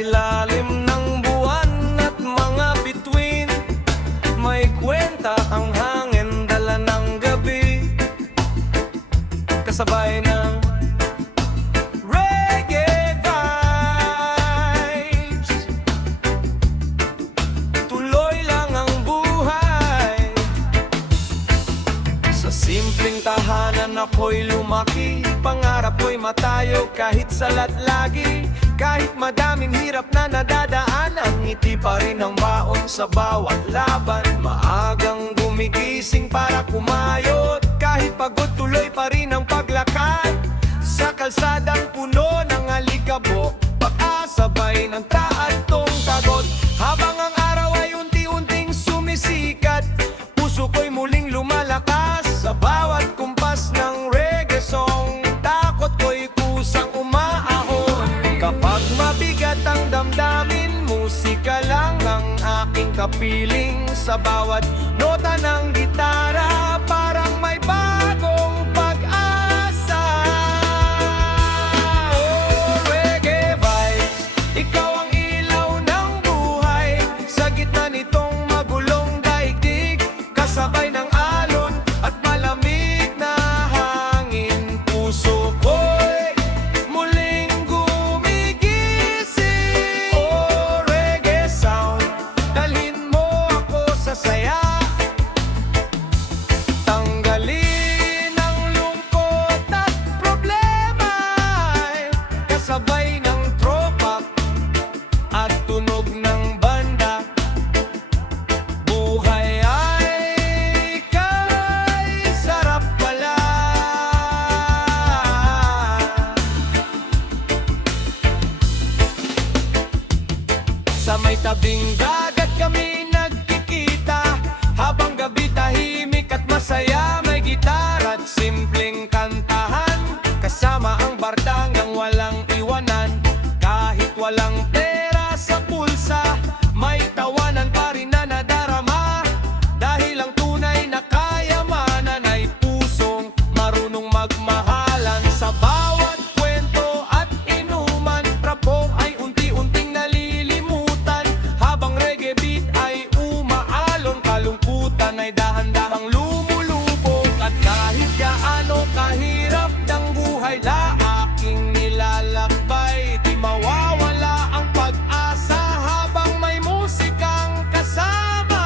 ilalim ng buwan at mga bituin. May kwenta ang hangin, dala ng gabi, kasabay ng reggae vibes. Tuloy lang ang buhay. Sa simpleng tahanan ako'y lumaki, pangarap ko'y matayo kahit salat lagi. Kahit madaming hirap na nadadaanan, ngiti pa rin ang baon sa bawat laban. Maagang gumigising para kumayod, kahit pagod tuloy pa rin ang paglakad. Sa kalsadang puno ng alikabok, pag-asabay ng taatong tagod. Habang ang araw ay unti-unting sumisikat, puso ko'y muling lumalakas. Sa bawat kumpas ng reggae song, takot ko'y kusang umaahon. Kapag mabigat ang damdamin, musika lang ang aking kapiling. Sa bawat nota ng gitara, parang may bagong pag-asa. Oh, reggae vibes, ikaw ang ilaw ng buhay. Sa gitna nitong magulong daigdig, kasabay ng alon at malamig na hangin, puso ko'y muling gumigising. Oh, reggae sound, dalhin mo ako sa saya. Tanggalin ang lungkot at problema, kasabay ng tropa at tunog ng banda. Buhay ay kay sarap pala. Sa may tabing dagat kami nagkikita, habang gabi tahimik at masaya. May gitara at simpleng kantahan, kasama ang bardangang walang iwanan. Kahit walang pera sa pulsa, may tawanan pa rin na nadarama. Dahil ang tunay na kayamanan ay pusong marunong magmahalan. Sa bawat kwento at inuman, trapo ay unti-unting nalilimutan. Habang reggae beat ay umaalon, kalungkutan ay dahan-dahang lumulubog. At kahit gaano kahirap ng buhay na aking nilalakbay, di mawawala ang pag-asa habang may musikang kasama.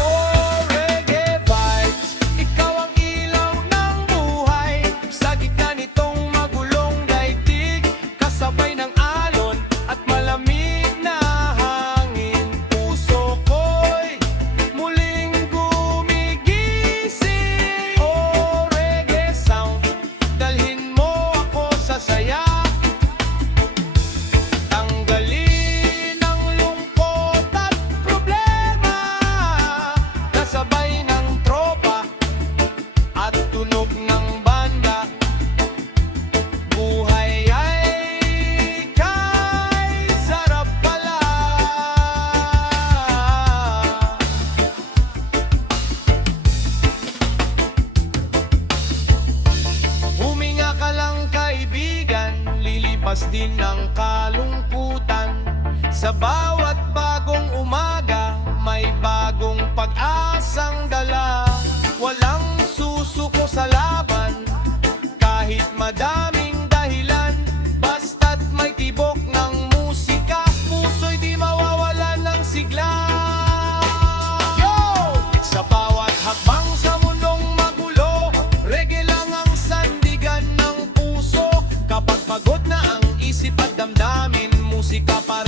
Oh, reggae vibes, ikaw ang ilaw ng buhay. Sa gitna nitong magulong daigdig, kasabay ng alon at malamig na hangin, puso ko'y muling gumigising. Oh, reggae sound, dalhin mo ako sa saya. Tanggalin ang lungkot at problema, kasabay ng tropa at tunog ng banda. Buhay ay kay sarap pala. Huminga ka lang kaibigan, lilipas din ang kalungkutan. Sa bawat bagong umaga, may bagong pag-asang dala. Walang susuko sa laban, kahit madaming dahilan. Basta't may tibok ng musika, puso'y di mawawalan ng sigla. Yo! Sa bawat hakbang sa mundong magulo, reggae lang ang sandigan ng puso. Kapag pagod na ang isip at damdamin, musika pa